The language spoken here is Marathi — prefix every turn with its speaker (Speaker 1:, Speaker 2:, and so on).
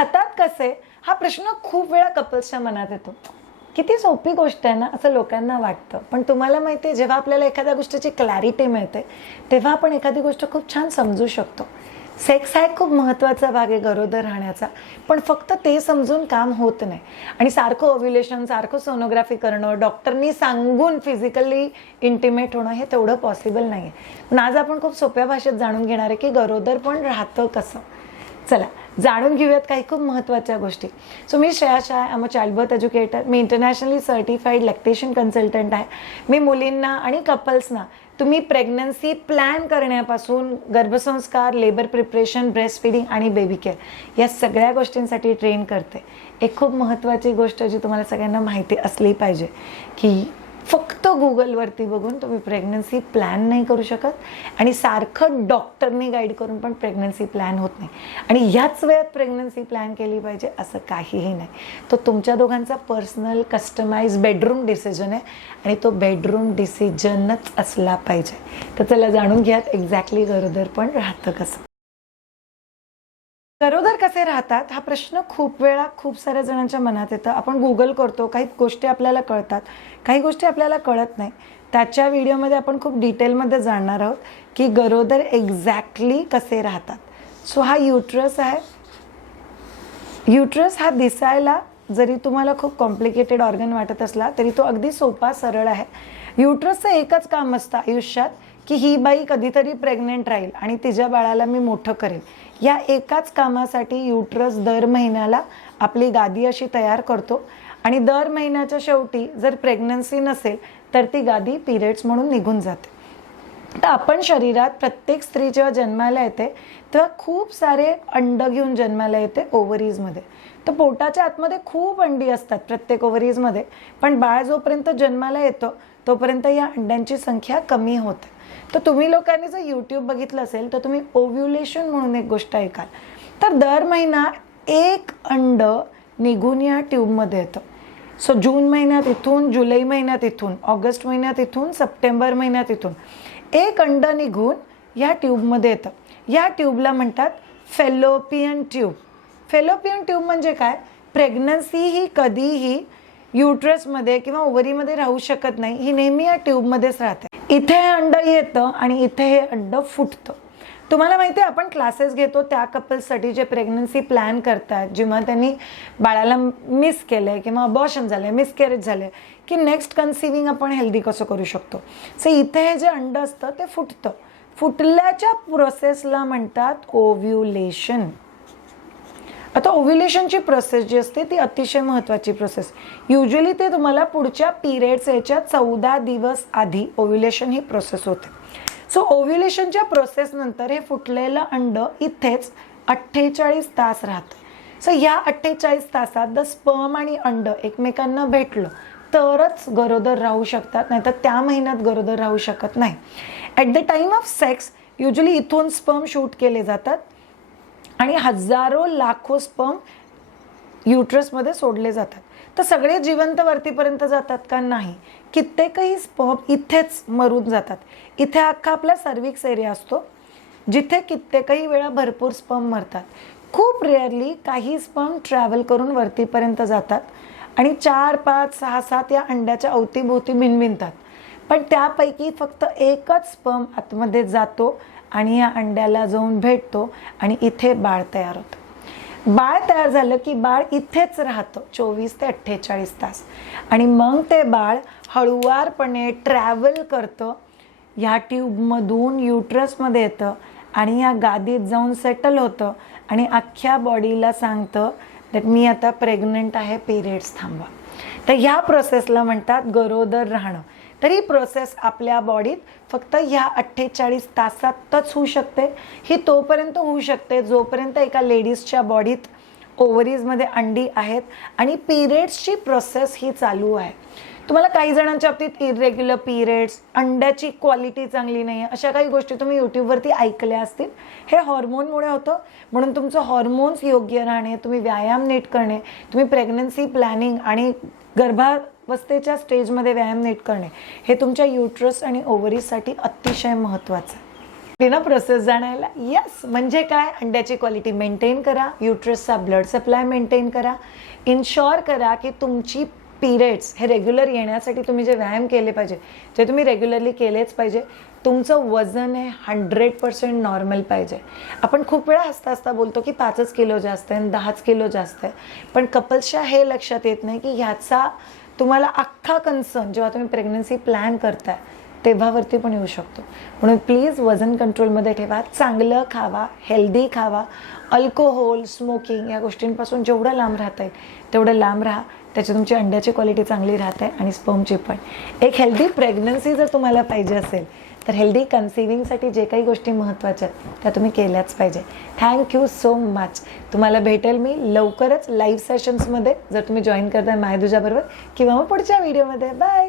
Speaker 1: राहतात कसे? हा प्रश्न खूप वेळा कपल्सच्या मनात येतो. किती सोपी गोष्ट आहे ना असं लोकांना वाटतं. पण तुम्हाला माहिती आहे जेव्हा आपल्याला एखाद्या गोष्टीची क्लॅरिटी मिळते तेव्हा आपण एखादी गोष्ट खूप छान समजू शकतो. सेक्स हा एक खूप महत्त्वाचा भाग आहे गरोदर राहण्याचा. पण फक्त ते समजून काम होत नाही. आणि सारखं ओव्ह्युलेशन सारखं सोनोग्राफी करणं डॉक्टरनी सांगून फिजिकली इंटिमेट होणं हे तेवढं पॉसिबल नाही आहे पण आज आपण खूप सोप्या भाषेत जाणून घेणार आहे की गरोदर पण राहतं कसं. चला जाणून घेऊयात काही खूप महत्त्वाच्या गोष्टी. So me Shreya Shah am a child educator me internationally certified lactation consultant आहे. मी मुलींना आणि कपल्सना तुम्ही प्रेग्नन्सी प्लॅन करण्यापासून गर्भसंस्कार लेबर प्रिपरेशन ब्रेस्ट फिडिंग आणि बेबी केअर या सगळ्या गोष्टींसाठी ट्रेन करते. एक खूप महत्त्वाची गोष्ट जी तुम्हाला सगळ्यांना माहिती असली पाहिजे की फक्त गुगलवरती बघून तुम्ही प्रेग्नन्सी प्लॅन नाही करू शकत आणि सारखं डॉक्टरनी गाईड करून पण प्रेग्नन्सी प्लॅन होत नाही. आणि ह्याच वेळात प्रेग्नन्सी प्लॅन केली पाहिजे असं काहीही नाही. तो तुमच्या दोघांचा पर्सनल कस्टमाइज बेडरूम डिसिजन आहे आणि तो बेडरूम डिसिजनच असला पाहिजे. तर चला जाणून घ्यात एक्झॅक्टली गरोदर पण राहतं कसं. गरोदर कसे राहतात हा प्रश्न खूप वेळा खूप साऱ्या जणांच्या मनात येतं. आपण गुगल करतो काही गोष्टी आपल्याला कळतात. काही गोष्टी आपल्याला कळत नाही. त्याच्या व्हिडिओमध्ये आपण खूप डिटेलमध्ये जाणणार आहोत की गरोदर एक्झॅक्टली कसे राहतात. सो हा युट्रस आहे. युट्रस हा दिसायला जरी तुम्हाला खूप कॉम्प्लिकेटेड ऑर्गन वाटत असला तरी तो अगदी सोपा सरळ आहे. युट्रसचं एकच काम असतं आयुष्यात की ही बाई कधीतरी प्रेग्नेंट राहील आणि तिच्या बाळाला मी मोठं करेल या एकाच कामासाठी युट्रस दर महिन्याला आपली गादी अशी तयार करतो. आणि दर महिन्याच्या शेवटी जर प्रेग्नन्सी नसेल तर ती गादी पिरियड्स म्हणून निघून जाते. तर आपण शरीरात प्रत्येक स्त्री जेव्हा जन्माला येते तेव्हा खूप सारे अंड घेऊन जन्माला येते ओव्हरीजमध्ये. तर पोटाच्या आतमध्ये खूप अंडी असतात प्रत्येक ओव्हरीजमध्ये पण बाळ जोपर्यंत जन्माला येतं तोपर्यंत या अंड्यांची संख्या कमी होते. तर तुम्ही लोकांनी जर यूट्यूब बघितलं असेल तर तुम्ही ओव्ह्युलेशन म्हणून एक गोष्ट ऐकाल. तर दर महिना एक अंड निघून या ट्यूबमध्ये येतं. सो जून महिन्यात इथून जुलै महिन्यात इथून ऑगस्ट महिन्यात इथून सप्टेंबर महिन्यात इथून एक अंड निघून या ट्यूबमध्ये येतं. या ट्यूबला म्हणतात फेलोपियन ट्यूब. फेलोपियन ट्यूब म्हणजे काय? प्रेग्नन्सी ही कधीही युट्रसमध्ये किंवा ओव्हरीमध्ये राहू शकत नाही. ही नेहमी या ट्यूबमध्येच राहते. इथे हे अंड येतं आणि इथे हे अंड फुटतं. तुम्हाला माहिती आहे आपण क्लासेस घेतो त्या कपल्ससाठी जे प्रेग्नन्सी प्लॅन करतात जेव्हा त्यांनी बाळाला मिस केलं आहे किंवा अबॉर्शन झालं आहे मिसकॅरेज झालं आहे की नेक्स्ट कन्सिविंग आपण हेल्दी कसं करू शकतो? सो इथे हे जे अंड असतं ते फुटतं. फुटल्याच्या प्रोसेसला म्हणतात ओव्ह्युलेशन आता ओव्ह्युलेशनची प्रोसेस जी असते ती अतिशय महत्त्वाची प्रोसेस युजली ते तुम्हाला पुढच्या पिरियड्स याच्या चौदा दिवस आधी ओव्ह्युलेशन ही प्रोसेस होते. सो ओव्ह्युलेशनच्या प्रोसेसनंतर हे फुटलेलं अंड इथेच अठ्ठेचाळीस तास राहतं. सो या अठ्ठेचाळीस तासात द स्पर्म आणि अंड एकमेकांना भेटलं तरच गरोदर राहू शकतात नाही तर त्या महिन्यात गरोदर राहू शकत नाही. At the time of sex usually इथून स्पर्म शूट केले जातात आणि हजारो लाखो स्पर्म युट्रसमध्ये सोडले जातात. तर सगळे जिवंत वरतीपर्यंत जातात का नाही? कित्येकही स्पर्म इथेच मरून जातात. इथे अख्खा आपला सर्विक्स एरिया असतो जिथे कित्येकही वेळा भरपूर स्पर्म मरतात. खूप रेअरली काही स्पर्म ट्रॅव्हल करून वरतीपर्यंत जातात आणि चार पाच सहा सात या अंड्याच्या अवतीभोवती मिनमिनतात पण त्यापैकी फक्त एकच स्पर्म आतमध्ये जातो आणि या अंड्याला जाऊन भेटतो आणि इथे बाळ तयार होतं. बाळ तयार झालं की बाळ इथेच राहतं चोवीस ते अठ्ठेचाळीस तास. आणि मग ते बाळ हळुवारपणे ट्रॅव्हल करतं ह्या ट्यूबमधून युट्रसमध्ये येतं आणि या गादीत जाऊन सेटल होतं आणि अख्ख्या बॉडीला सांगतं दॅट मी आता प्रेग्नंट आहे पिरियड्स थांबवा. तर ह्या प्रोसेसला म्हणतात गरोदर राहणं. तरी प्रोसेस आपल्या बॉडीत फक्त ह्या अठ्ठेचाळीस तासातच होऊ शकते. ही तोपर्यंत होऊ शकते जोपर्यंत एका लेडीजच्या बॉडीत ओव्हरीजमध्ये अंडी आहेत आणि पिरियड्सची प्रोसेस ही चालू आहे. तुम्हाला काही जणांच्या बाबतीत इरेग्युलर पिरियड्स अंड्याची क्वालिटी चांगली नाही आहे अशा काही गोष्टी तुम्ही यूट्यूबवरती ऐकल्या असतील. हे हॉर्मोनमुळे होतं. म्हणून तुमचं हॉर्मोन्स योग्य राहणे तुम्ही व्यायाम नीट करणे तुम्ही प्रेग्नन्सी प्लॅनिंग आणि गर्भावस्थेच्या स्टेजमध्ये व्यायाम नीट करणे हे तुमच्या युट्रस आणि ओव्हरीजसाठी अतिशय महत्त्वाचं आहे. ना प्रोसेस जाणायला यस म्हणजे काय? अंड्याची क्वालिटी मेंटेन करा युट्रसचा ब्लड सप्लाय मेंटेन करा. इन्शॉर करा की तुमची पिरियड्स हे रेग्युलर येण्यासाठी तुम्ही जे व्यायाम केले पाहिजे ते तुम्ही रेग्युलरली केलेच पाहिजे तुमचं वजन हे हंड्रेड पर्सेंट नॉर्मल पाहिजे. आपण खूप वेळा हसता हसता बोलतो की पाचच किलो जास्त आहे आणि दहाच किलो जास्त आहे. पण कपल्सच्या हे लक्षात येत नाही की ह्याचा तुम्हाला अख्खा कन्सर्न जेव्हा तुम्ही प्रेग्नन्सी प्लॅन करताय तेव्हावरती पण येऊ शकतो. म्हणून प्लीज वजन कंट्रोलमध्ये ठेवा चांगलं खावा हेल्दी खावा. अल्कोहोल स्मोकिंग या गोष्टींपासून जेवढं लांब राहता येईल तेवढं लांब राहा. त्याची तुमची अंड्याची क्वालिटी चांगली राहते आणि स्पर्मची पण. एक हेल्दी प्रेग्नन्सी जर तुम्हाला पाहिजे असेल तर हेल्दी कन्सिविंगसाठी जे काही गोष्टी महत्त्वाच्या आहेत त्या तुम्ही केल्याच पाहिजे. थँक्यू सो मच तुम्हाला भेटेल मी लवकरच लाईव्ह सेशन्समध्ये जर तुम्ही जॉईन करताय मायदुजाबरोबर किंवा मग पुढच्या व्हिडिओमध्ये बाय